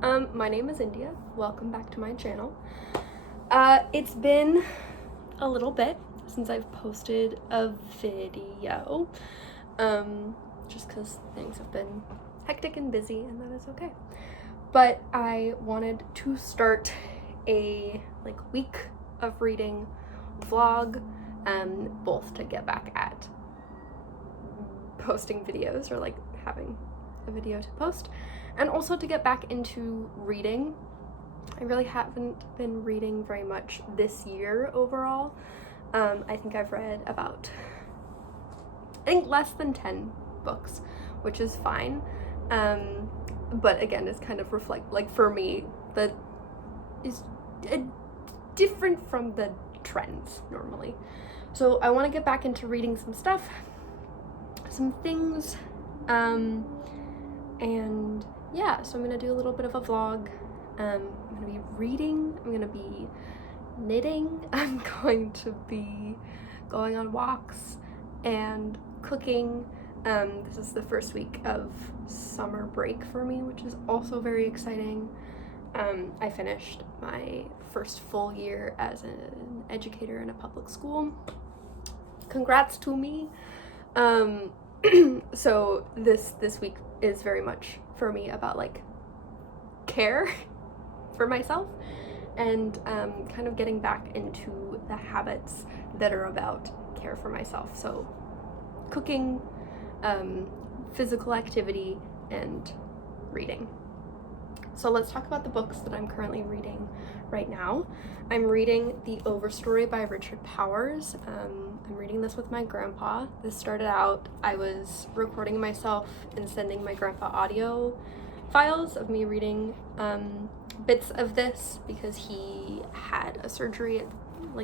My name is India. Welcome back to my channel. It's been a little bit since I've posted a video, just because things have been hectic and busy, and that is okay. But I wanted to start a week of reading vlog, both to get back at posting videos or having a video to post, and also to get back into reading. I really haven't been reading very much this year overall. I think I've read about, less than 10 books, which is fine. But again, it's kind of for me, that is different from the trends normally. So I want to get back into reading some stuff, some things, and yeah, so I'm gonna do a little bit of a vlog. I'm gonna be reading, I'm gonna be knitting, I'm going to be going on walks and cooking. This is the first week of summer break for me, which is also very exciting. I finished my first full year as an educator in a public school. Congrats to me. So this week is very much for me about care for myself and kind of getting back into the habits that are about care for myself. So cooking, physical activity, and reading. So let's talk about the books that I'm currently reading right now. I'm reading The Overstory by Richard Powers. I'm reading this with my grandpa. This started out, I was recording myself and sending my grandpa audio files of me reading bits of this because he had a surgery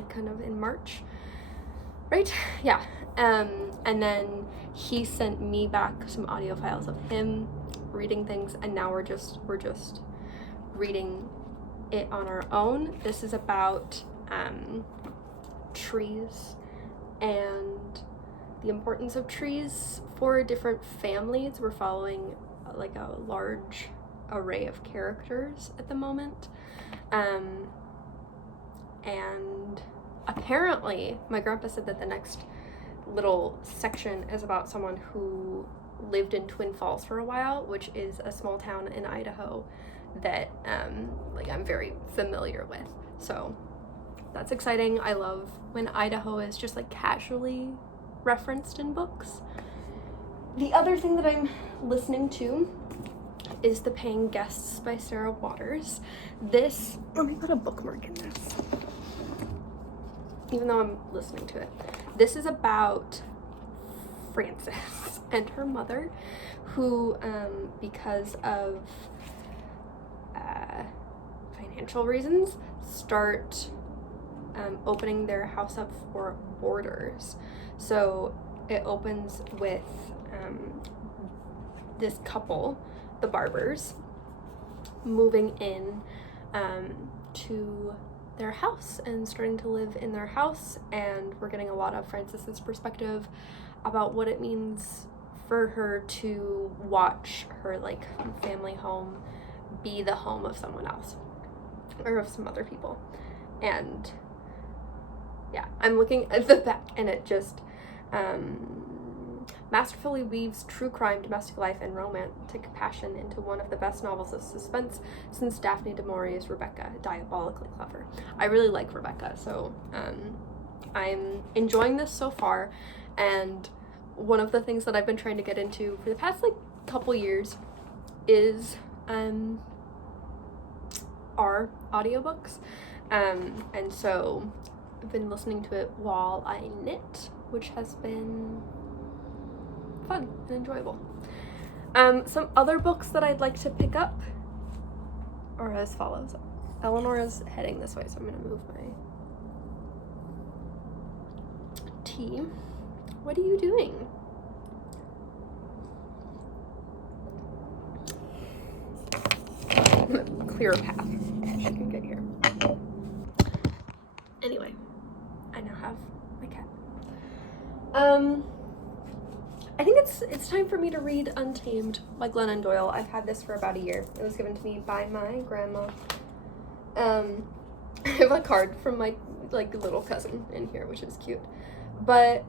kind of in March, right? Yeah. And then he sent me back some audio files of him reading things, and now we're just reading it on our own. This is about trees and the importance of trees for different families. We're following a large array of characters at the moment, and apparently my grandpa said that the next little section is about someone who lived in Twin Falls for a while, which is a small town in Idaho that I'm very familiar with. So that's exciting. I love when Idaho is just casually referenced in books. The other thing that I'm listening to is The Paying Guests by Sarah Waters. This, let me put a bookmark in this, even though I'm listening to it. This is about Frances and her mother, who, because of financial reasons, start opening their house up for boarders. So it opens with this couple, the Barbers, moving in to their house and starting to live in their house, and we're getting a lot of Frances's perspective about what it means for her to watch her family home be the home of someone else or of some other people. And yeah, I'm looking at the back, and it just masterfully weaves true crime, domestic life, and romantic passion into one of the best novels of suspense since Daphne du Maurier's Rebecca. Diabolically clever. I really like Rebecca, so I'm enjoying this so far. And one of the things that I've been trying to get into for the past couple years is are audiobooks, and so I've been listening to it while I knit, which has been fun and enjoyable. Some other books that I'd like to pick up are as follows. Eleanor is heading this way, so I'm gonna move my tea. What are you doing? I'm gonna clear a path so she can get here. Anyway, I now have my cat. I think it's it's time for me to read Untamed by Glennon Doyle. I've had this for about a year. It was given to me by my grandma. I have a card from my little cousin in here, which is cute. But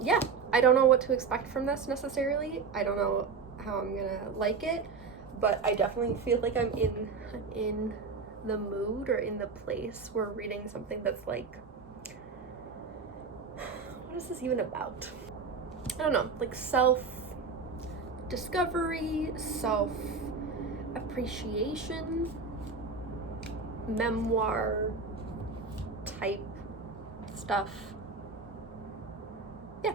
yeah, I don't know what to expect from this necessarily. I don't know how I'm gonna like it, but I definitely feel like I'm in the mood or in the place where reading something that's like, what is this even about? I don't know, like self-discovery, self-appreciation, memoir type stuff. Yeah.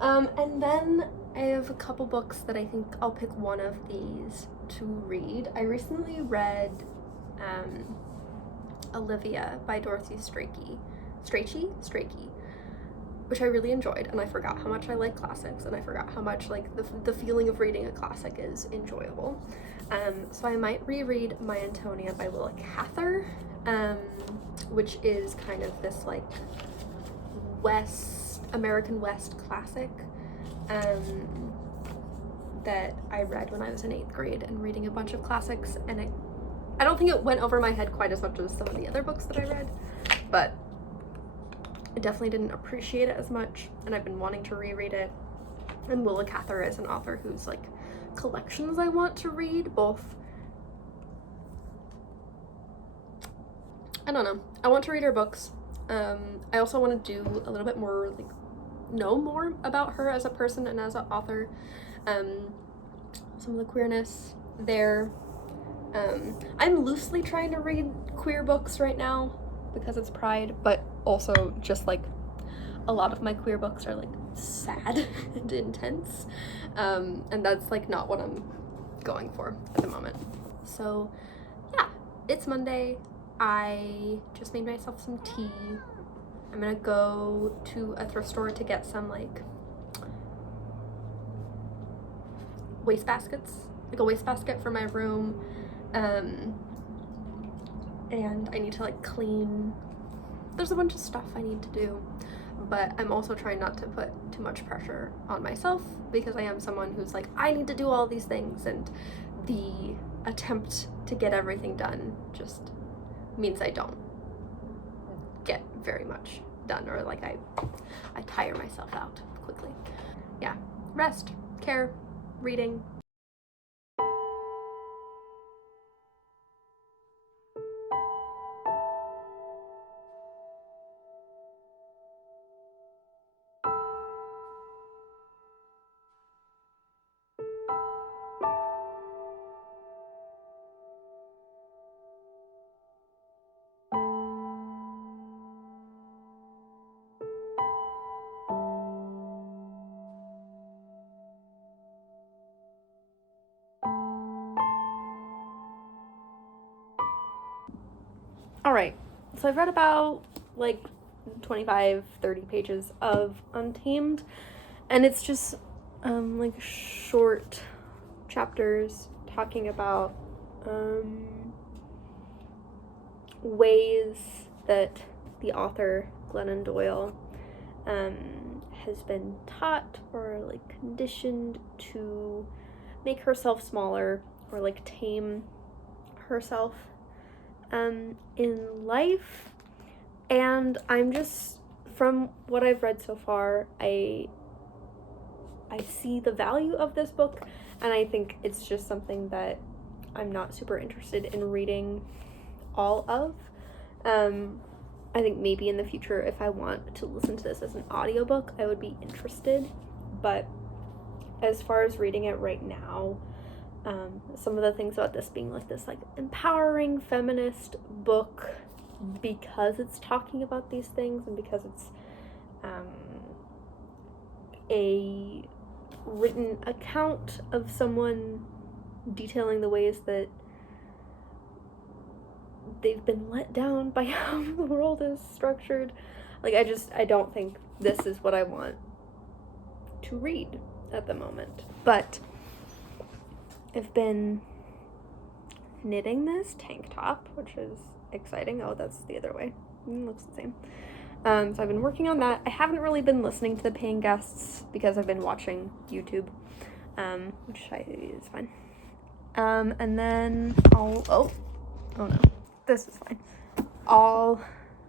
And then I have a couple books that I think I'll pick one of these to read. I recently read Olivia by Dorothy Strachey, which I really enjoyed, and I forgot how much I like classics, and I forgot how much like the feeling of reading a classic is enjoyable. So I might reread My Antonia by Willa Cather, which is kind of this like American West classic that I read when I was in 8th grade, and reading a bunch of classics, and I don't think it went over my head quite as much as some of the other books that I read, but I definitely didn't appreciate it as much, and I've been wanting to reread it. And Willa Cather is an author whose like collections I want to read, both, I don't know, I want to read her books. I also want to do a little bit more, like, know more about her as a person and as an author, some of the queerness there. I'm loosely trying to read queer books right now because it's Pride, but also just like a lot of my queer books are like sad and intense, and that's like not what I'm going for at the moment. So yeah, it's Monday. I just made myself some tea. I'm gonna go to a thrift store to get some like wastebaskets, like a wastebasket for my room, and I need to like clean. There's a bunch of stuff I need to do, but I'm also trying not to put too much pressure on myself, because I am someone who's like, I need to do all these things, and the attempt to get everything done just means I don't get very much done, or like I tire myself out quickly. Yeah, rest, care, reading. All right, so I've read about like 25-30 pages of Untamed, and it's just like short chapters talking about ways that the author Glennon Doyle has been taught or like conditioned to make herself smaller, or like tame herself in life. And I'm just, from what I've read so far, I see the value of this book, and I think it's just something that I'm not super interested in reading all of. I think maybe in the future, if I want to listen to this as an audiobook, I would be interested, but as far as reading it right now, some of the things about this being like this like empowering feminist book, because it's talking about these things, and because it's a written account of someone detailing the ways that they've been let down by how the world is structured. Like, I don't think this is what I want to read at the moment. But I've been knitting this tank top, which is exciting. Oh, that's the other way. It looks the same. So I've been working on that. I haven't really been listening to the paying guests because I've been watching YouTube, which is fine. And then oh no, this is fine. I'll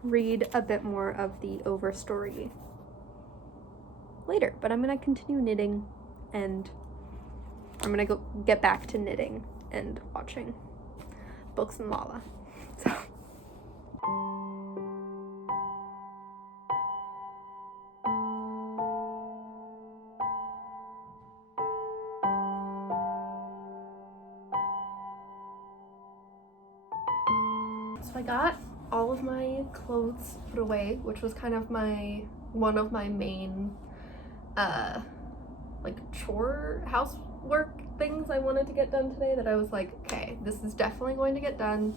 read a bit more of the Overstory later, but I'm gonna continue knitting, and I'm gonna go get back to knitting and watching Books and Lala. So I got all of my clothes put away, which was kind of one of my main like chore housework things I wanted to get done today, that I was like, okay, this is definitely going to get done.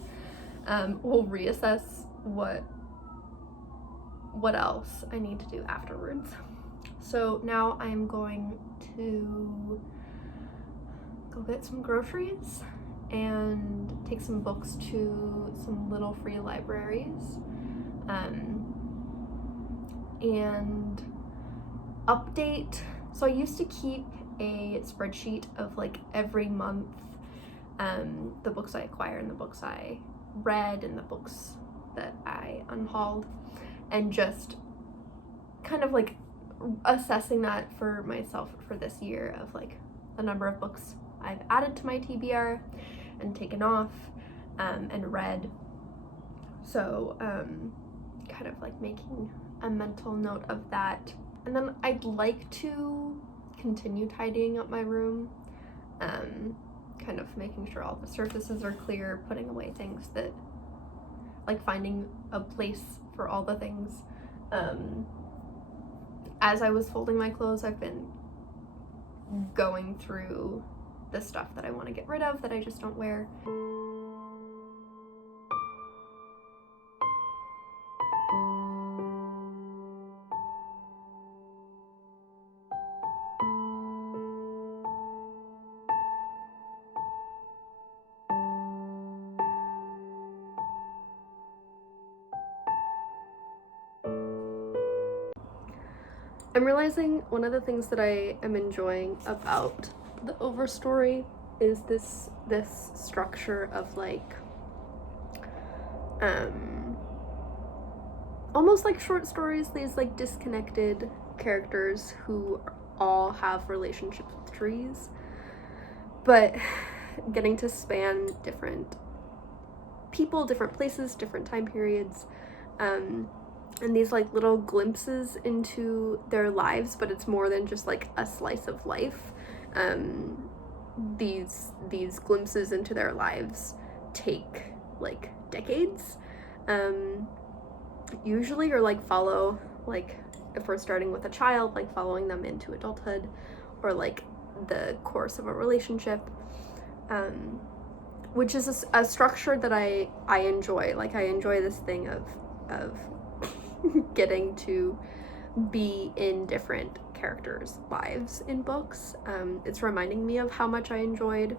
We'll reassess what else I need to do afterwards. So now I'm going to go get some groceries and take some books to some little free libraries, and update. So I used to keep a spreadsheet of like every month, the books I acquire and the books I read and the books that I unhauled, and just kind of like assessing that for myself for this year, of like the number of books I've added to my TBR and taken off, and read. So kind of like making a mental note of that. And then I'd like to continue tidying up my room, kind of making sure all the surfaces are clear, putting away things that, like finding a place for all the things. As I was folding my clothes, I've been going through the stuff that I want to get rid of, that I just don't wear. I'm realizing one of the things that I am enjoying about the Overstory is this structure of like almost like short stories, these like disconnected characters who all have relationships with trees, but getting to span different people, different places, different time periods, and these like little glimpses into their lives, but it's more than just like a slice of life. These glimpses into their lives take like decades, usually, or like follow, like if we're starting with a child, like following them into adulthood, or like the course of a relationship, which is a structure that I enjoy. Like I enjoy this thing of getting to be in different characters' lives in books. It's reminding me of how much I enjoyed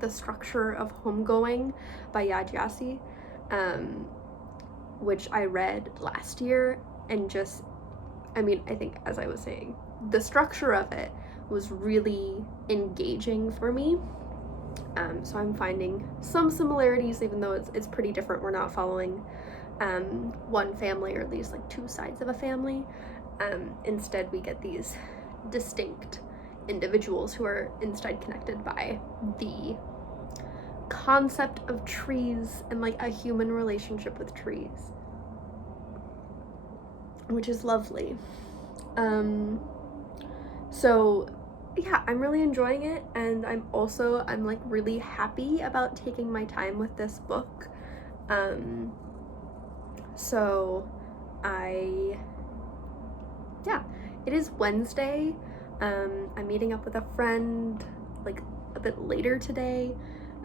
the structure of Homegoing by Yad Yassi, which I read last year, and just, I mean, I think, as I was saying, the structure of it was really engaging for me. So I'm finding some similarities, even though it's pretty different. We're not following one family, or at least like two sides of a family. Instead, we get these distinct individuals who are instead connected by the concept of trees and like a human relationship with trees, which is lovely. So yeah, I'm really enjoying it, and I'm like really happy about taking my time with this book. So it is Wednesday. I'm meeting up with a friend like a bit later today.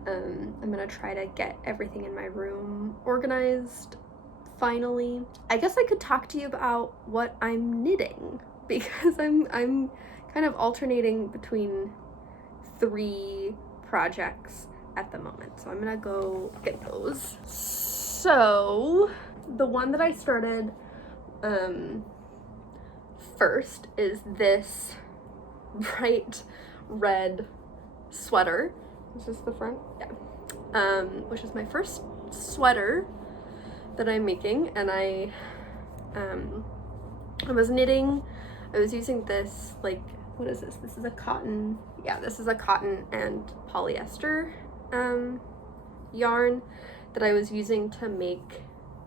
I'm gonna try to get everything in my room organized finally. I guess I could talk to you about what I'm knitting, because I'm kind of alternating between 3 projects at the moment. So I'm gonna go get those. So the one that I started first is this bright red sweater. Is this the front? Yeah. Which is my first sweater that I'm making, and I was knitting. I was using this, like, what is this? This is a cotton, yeah, this is a cotton and polyester yarn that I was using to make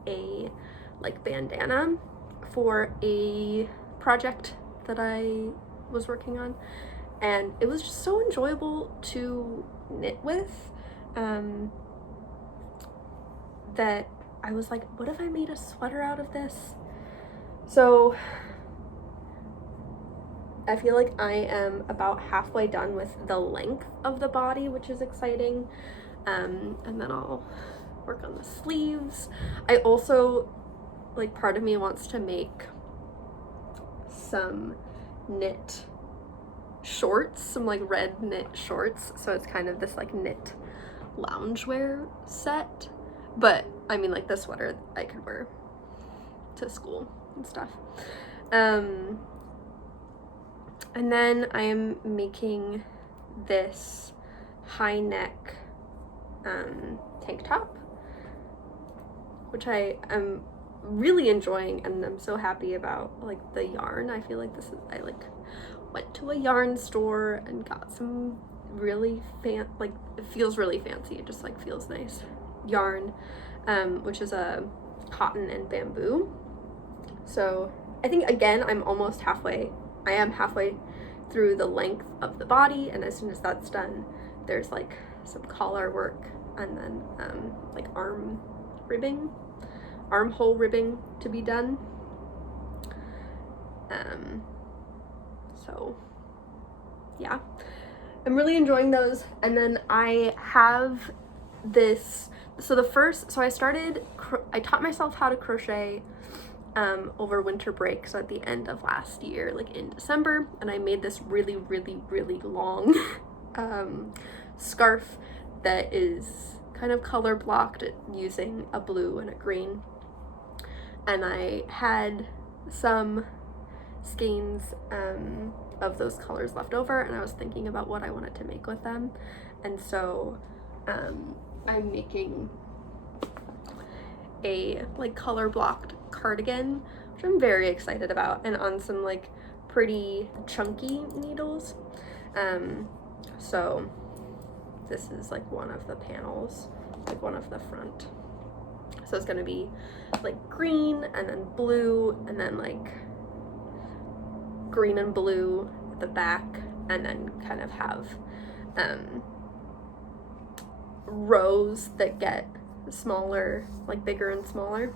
a, like, bandana for a project that I was working on, and it was just so enjoyable to knit with, that I was like, what if I made a sweater out of this? So I feel like I am about halfway done with the length of the body, which is exciting, and then I'll work on the sleeves. I also, like, part of me wants to make some knit shorts, some like red knit shorts, so it's kind of this like knit loungewear set, but I mean, like, the sweater I could wear to school and stuff. And then I am making this high neck tank top, which I am really enjoying, and I'm so happy about, like, the yarn. I feel like this is, I like went to a yarn store and got some really like, it feels really fancy, it just like feels nice yarn, which is a cotton and bamboo. So I think, again, I am halfway through the length of the body, and as soon as that's done, there's like some collar work, and then like armhole ribbing to be done. So yeah, I'm really enjoying those. And then I have this, so I taught myself how to crochet over winter break, so at the end of last year, like in December, and I made this really, really, really long scarf that is kind of color blocked using a blue and a green, and I had some skeins of those colors left over, and I was thinking about what I wanted to make with them, and so I'm making a like color blocked cardigan, which I'm very excited about, and on some like pretty chunky needles. So this is like one of the panels, like one of the front. So it's gonna be like green and then blue, and then like green and blue at the back, and then kind of have rows that get smaller, like bigger and smaller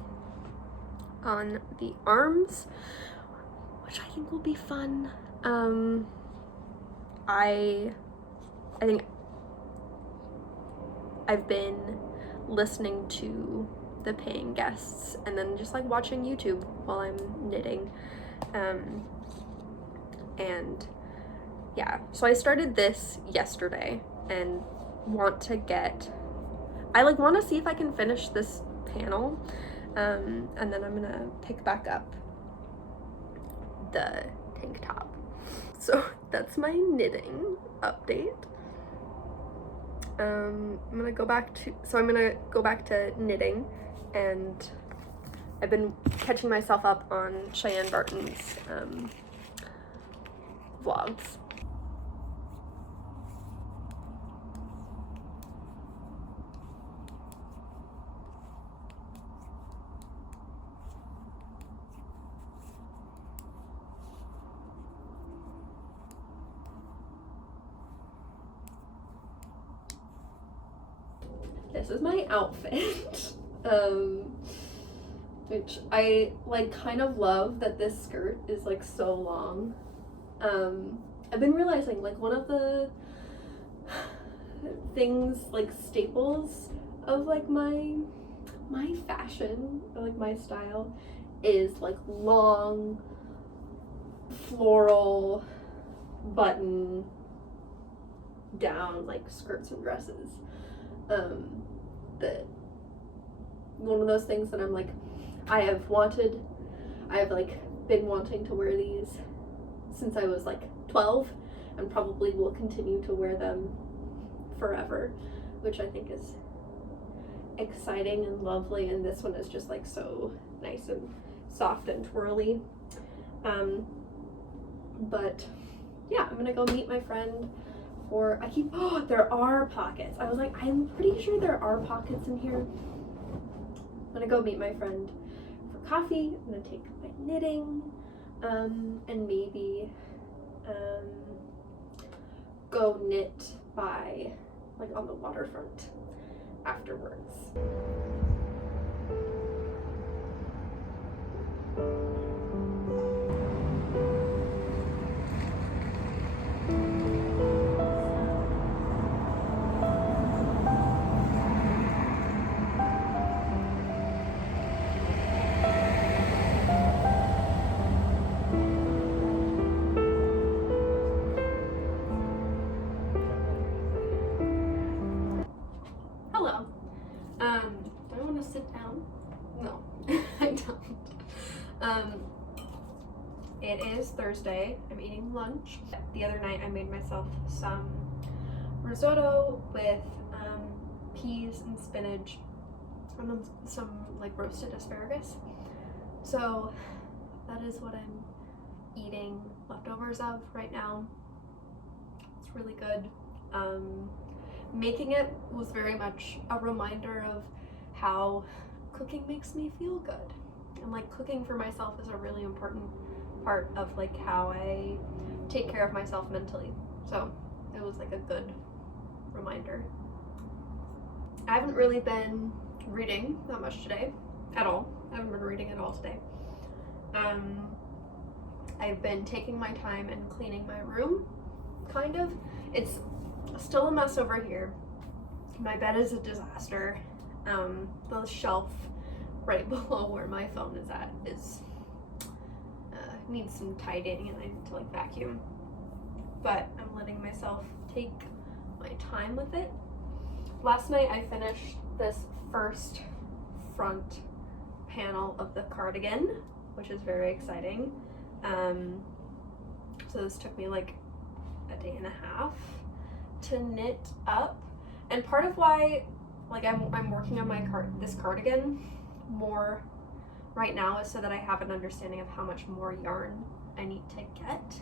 on the arms, which I think will be fun. I think I've been listening to the paying guests and then just like watching YouTube while I'm knitting, and yeah, so I started this yesterday and want to see if I can finish this panel, and then I'm gonna pick back up the tank top. So that's my knitting update. I'm gonna go back to knitting, and I've been catching myself up on Cheyenne Barton's vlogs. This is my outfit, which I like kind of love that this skirt is like so long. I've been realizing like one of the things, like staples of like my fashion, or like my style, is like long floral button down like skirts and dresses. That one of those things that I'm like, I I've like been wanting to wear these since I was like 12 and probably will continue to wear them forever, which I think is exciting and lovely. And this one is just like so nice and soft and twirly. But yeah, I'm gonna go meet my friend for, oh, there are pockets. I was like, I'm pretty sure there are pockets in here. I'm gonna go meet my friend for coffee. I'm gonna take my knitting, and maybe go knit by like on the waterfront afterwards. Hello. Do I want to sit down? No, I don't. It is Thursday. I'm eating lunch. The other night I made myself some risotto with peas and spinach and then some like roasted asparagus. So that is what I'm eating leftovers of right now. It's really good. Making it was very much a reminder of how cooking makes me feel good. And like cooking for myself is a really important part of like how I take care of myself mentally. So it was like a good reminder. I haven't really been reading that much today at all. I haven't been reading at all today. I've been taking my time and cleaning my room, kind of. It's still a mess over here. My bed is a disaster. The shelf right below where my phone is at is needs some tidying, and I need to like vacuum. But I'm letting myself take my time with it. Last night I finished this first front panel of the cardigan, which is very exciting. So this took me like a day and a half to knit up, and part of why like I'm working on this cardigan more right now is so that I have an understanding of how much more yarn I need to get.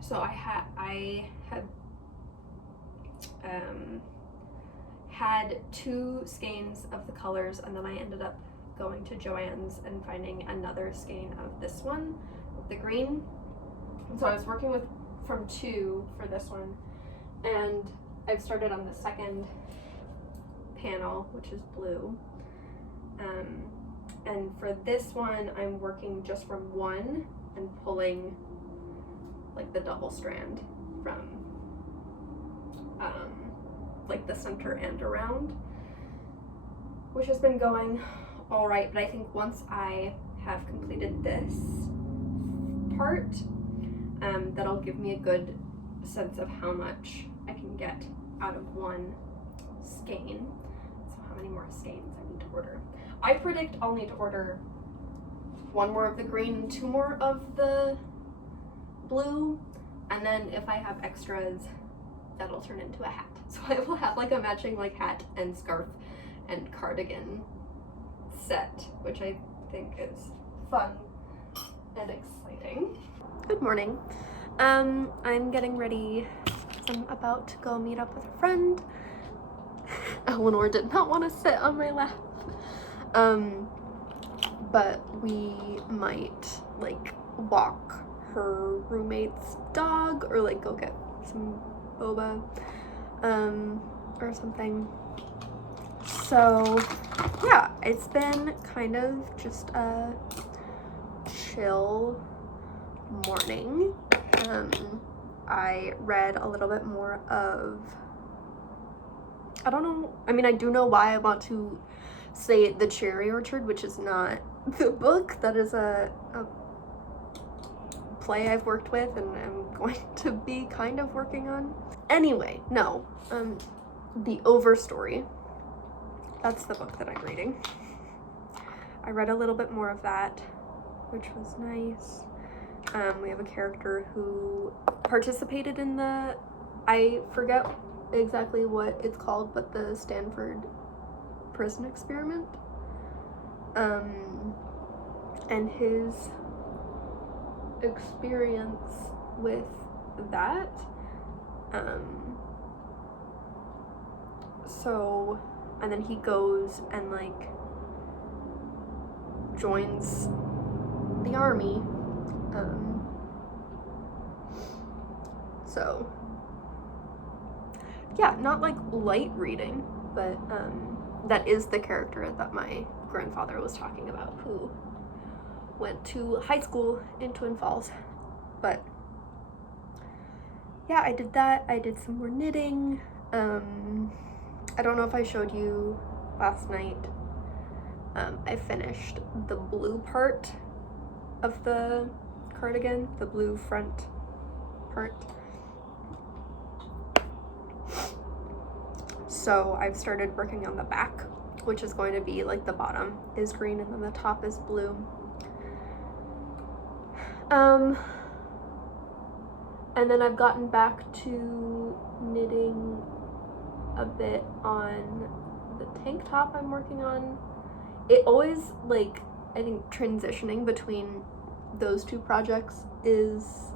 So I have had 2 skeins of the colors, and then I ended up going to Joann's and finding another skein of this one with the green. And so I was working from 2 for this one, and I've started on the second panel, which is blue. And for this one, I'm working just from 1 and pulling like the double strand from like the center and around, which has been going all right. But I think once I have completed this part, that'll give me a good sense of how much I can get out of 1 skein. So how many more skeins I need to order. I predict I'll need to order 1 more of the green and 2 more of the blue, and then if I have extras, that'll turn into a hat. So I will have like a matching like hat and scarf and cardigan set, which I think is fun and exciting. Good morning. I'm getting ready. I'm about to go meet up with a friend. Eleanor did not want to sit on my lap. But we might like walk her roommate's dog or like go get some boba or something. So yeah, it's been kind of just a chill morning. I read a little bit more of, I don't know, I mean I do know why I want to say The Cherry Orchard, which is not the book. That is a play I've worked with and I'm going to be kind of working on. Anyway, no, The Overstory. That's the book that I'm reading. I read a little bit more of that, which was nice. We have a character who participated in I forget exactly what it's called, but the Stanford prison experiment. And his experience with that. So, and then he goes and like joins the army. So yeah, not like light reading, but that is the character that my grandfather was talking about, who went to high school in Twin Falls. But yeah, I did that. I did some more knitting. I don't know if I showed you last night. I finished the blue part of the cardigan, the blue front part. So I've started working on the back, which is going to be like the bottom is green and then the top is blue. And then I've gotten back to knitting a bit on the tank top I'm working on. It always, like, I think transitioning between those two projects is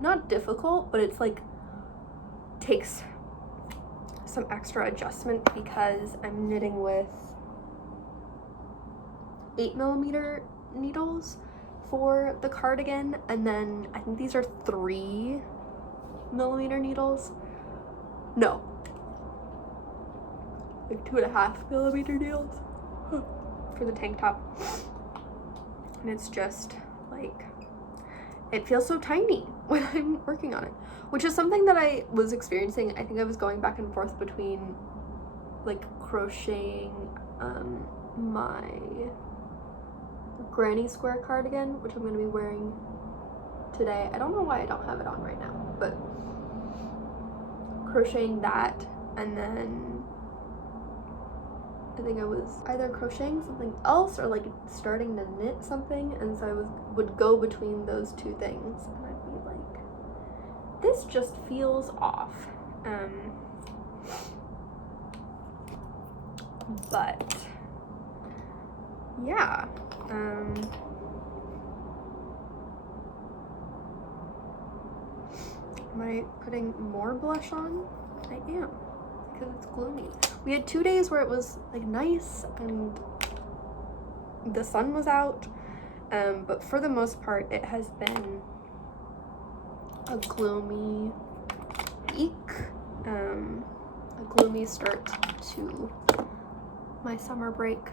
not difficult, but it's like takes some extra adjustment because I'm knitting with 8mm needles for the cardigan, and then I think these are 3mm needles. No, like 2.5mm needles for the tank top. And it's just like, it feels so tiny when I'm working on it, which is something that I was experiencing. I think I was going back and forth between like crocheting my granny square cardigan, which I'm going to be wearing today. I don't know why I don't have it on right now, but crocheting that, and then I think I was either crocheting something else or like starting to knit something, and so I would go between those two things, and I'd be like, this just feels off. But yeah, am I putting more blush on? I am, because it's gloomy. We had 2 days where it was like nice and the sun was out, but for the most part it has been a gloomy week, a gloomy start to my summer break.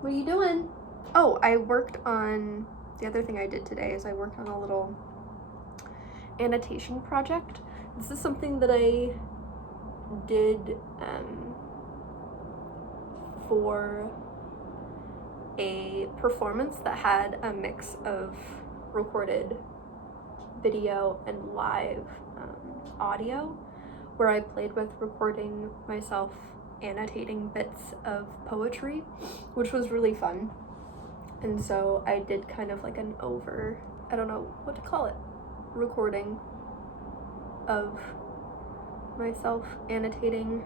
What are you doing? Oh, I worked on, the other thing I did today is I worked on a little annotation project. This is something that I did for a performance that had a mix of recorded video and live audio, where I played with recording myself annotating bits of poetry, which was really fun. And so I did kind of like an I don't know what to call it, recording of myself annotating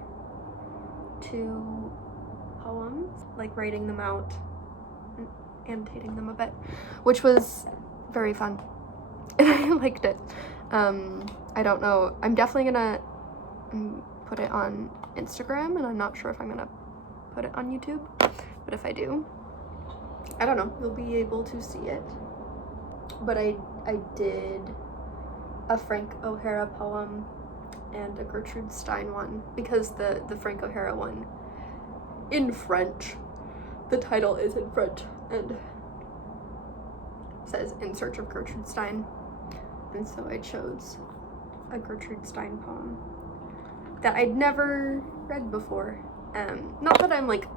2 poems, like writing them out and annotating them a bit, which was very fun and I liked it. I don't know, I'm definitely gonna put it on Instagram, and I'm not sure if I'm gonna put it on YouTube, but if I do, I don't know, you'll be able to see it. But I did a Frank O'Hara poem and a Gertrude Stein one, because the Frank O'Hara one in French, the title is in French and says "In Search of Gertrude Stein," and so I chose a Gertrude Stein poem that I'd never read before. Not that I'm like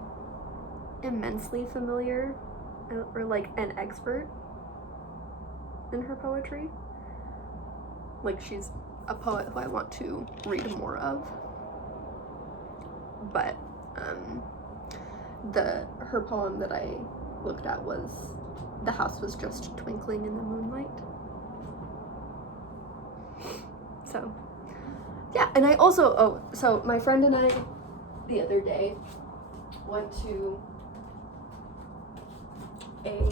immensely familiar or like an expert in her poetry. Like, she's a poet who I want to read more of. but her poem that I looked at was "The House Was Just Twinkling in the Moonlight." So yeah, and I also, so my friend and I the other day went to a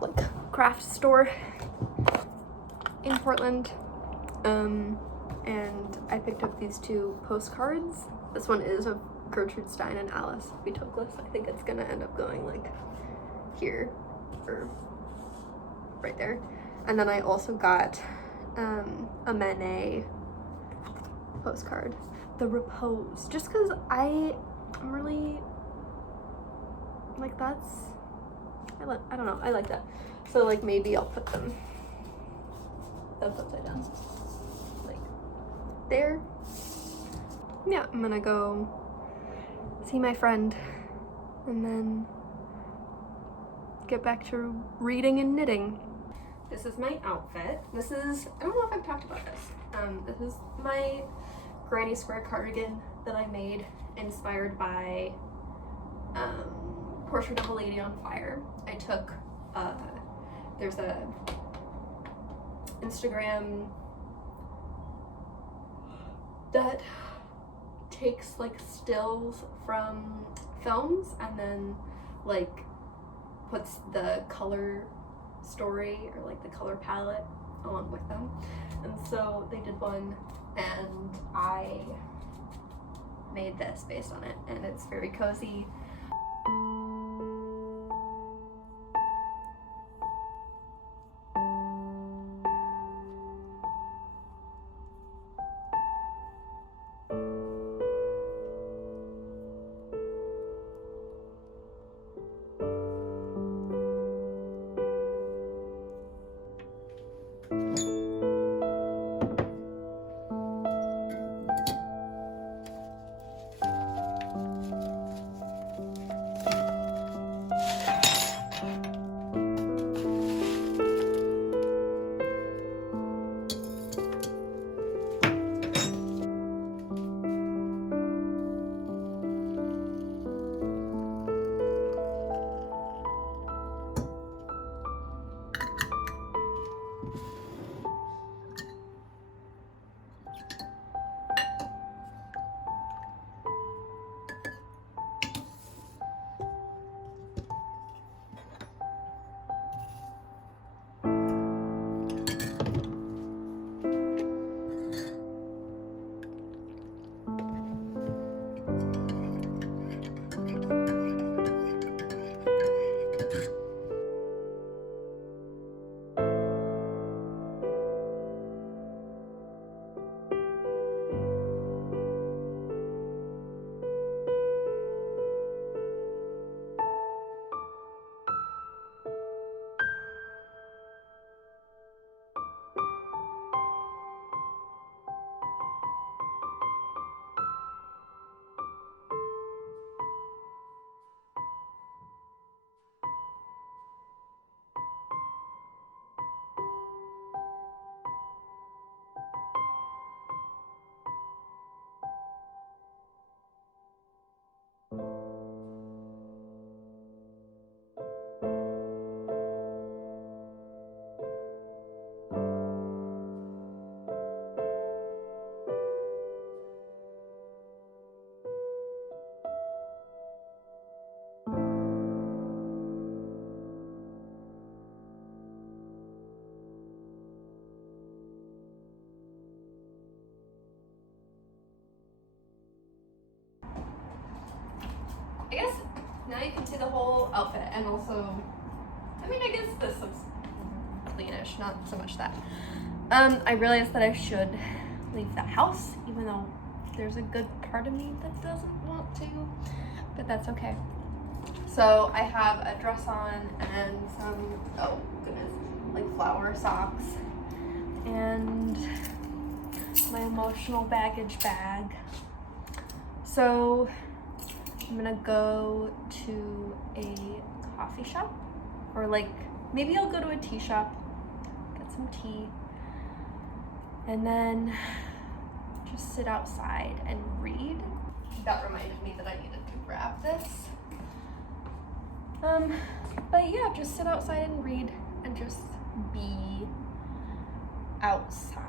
like craft store in Portland, and I picked up these 2 postcards. This one is of Gertrude Stein and Alice B. Toklas. I think it's gonna end up going like here or right there. And then I also got a Manet postcard, The Repose, just because I'm really like, I don't know, I like that. So like maybe I'll put them upside down, like there. Yeah, I'm gonna go see my friend and then get back to reading and knitting. This is my outfit. I don't know if I've talked about this. This is my granny square cardigan that I made, inspired by Portrait of a Lady on Fire. I took, there's a Instagram that takes like stills from films and then like puts the color story or like the color palette along with them. And so they did one and I made this based on it, and it's very cozy. I guess now you can see the whole outfit, and also, I mean, I guess this looks cleanish, not so much that. I realized that I should leave the house, even though there's a good part of me that doesn't want to, but that's okay. So I have a dress on and some, oh goodness, like flower socks, and my emotional baggage bag. So I'm gonna go to a coffee shop, or like maybe I'll go to a tea shop, get some tea, and then just sit outside and read. that reminded me that I needed to grab this. But yeah, just sit outside and read and just be outside.